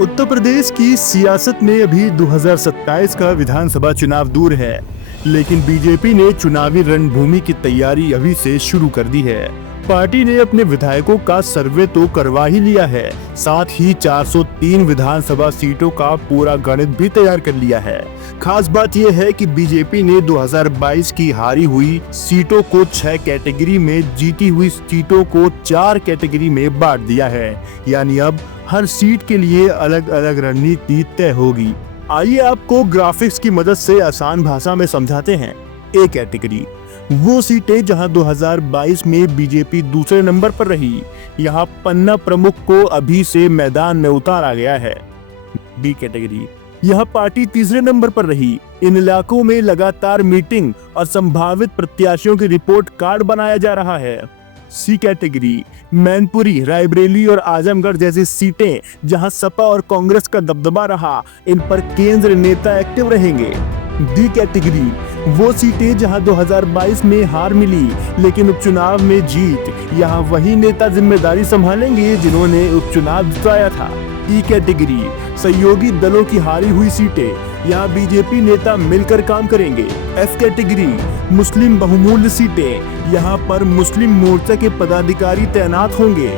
उत्तर प्रदेश की सियासत में अभी 2027 का विधानसभा चुनाव दूर है, लेकिन बीजेपी ने चुनावी रणभूमि की तैयारी अभी से शुरू कर दी है। पार्टी ने अपने विधायकों का सर्वे तो करवा ही लिया है, साथ ही 403 विधानसभा सीटों का पूरा गणित भी तैयार कर लिया है। खास बात यह है कि बीजेपी ने 2022 की हारी हुई सीटों को 6 कैटेगरी में, जीती हुई सीटों को 4 कैटेगरी में बांट दिया है। यानी अब हर सीट के लिए अलग अलग रणनीति तय होगी। आइए आपको ग्राफिक्स की मदद से आसान भाषा में समझाते हैं। ए कैटेगरी वो सीटें जहां 2022 में बीजेपी दूसरे नंबर पर रही, यहां पन्ना प्रमुख को अभी से मैदान में उतारा गया है। बी कैटेगरी यह पार्टी तीसरे नंबर पर रही, इन इलाकों में लगातार मीटिंग और संभावित प्रत्याशियों की रिपोर्ट कार्ड बनाया जा रहा है। सी कैटेगरी मैनपुरी, रायबरेली और आजमगढ़ जैसी सीटें जहां सपा और कांग्रेस का दबदबा रहा, इन पर केंद्र नेता एक्टिव रहेंगे। डी कैटेगरी वो सीटें जहां 2022 में हार मिली लेकिन उपचुनाव में जीत, यहां वही नेता जिम्मेदारी संभालेंगे जिन्होंने उपचुनाव जिताया था। ई कैटेगरी सहयोगी दलों की हारी हुई सीटें, यहाँ बीजेपी नेता मिलकर काम करेंगे। एफ कैटेगरी मुस्लिम बहुमूल्य सीटें, यहाँ पर मुस्लिम मोर्चा के पदाधिकारी तैनात होंगे।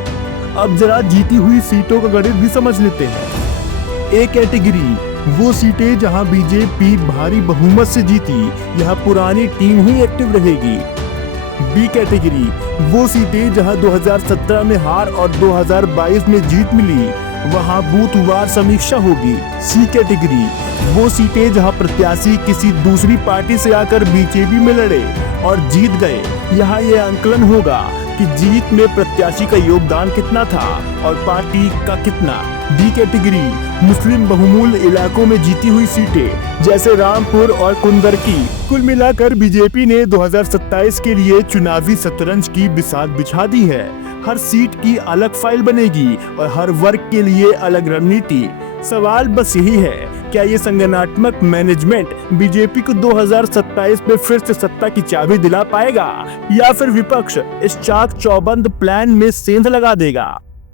अब जरा जीती हुई सीटों का गणित भी समझ लेते हैं। ए कैटेगरी वो सीटें जहां बीजेपी भारी बहुमत से जीती, यहाँ पुरानी टीम ही एक्टिव रहेगी। बी कैटेगरी वो सीटें जहां 2017 में हार और 2022 में जीत मिली, वहां बूथवार समीक्षा होगी। सी कैटेगरी वो सीटें जहां प्रत्याशी किसी दूसरी पार्टी से आकर बीजेपी में लड़े और जीत गए, यहाँ ये आंकलन होगा कि जीत में प्रत्याशी का योगदान कितना था और पार्टी का कितना। डी कैटेगरी मुस्लिम बहुमूल्य इलाकों में जीती हुई सीटें जैसे रामपुर और कुंदरकी। कुल मिलाकर बीजेपी ने 2027 के लिए चुनावी शतरंज की बिसात बिछा दी है। हर सीट की अलग फाइल बनेगी और हर वर्ग के लिए अलग रणनीति। सवाल बस यही है, क्या ये संगठनात्मक मैनेजमेंट बीजेपी को 2027 में फिर से सत्ता की चाबी दिला पाएगा या फिर विपक्ष इस चाक चौबंद प्लान में सेंध लगा देगा।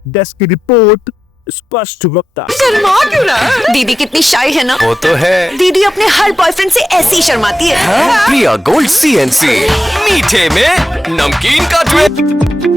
डेस्क रिपोर्ट, स्पष्ट वक्ता। शर्मा क्यों रहा? दीदी कितनी शाय है ना? वो तो है। दीदी अपने हर बॉयफ्रेंड से ऐसी शर्माती है। प्रिया गोल्ड CNC, मीठे में नमकीन का ट्विस्ट।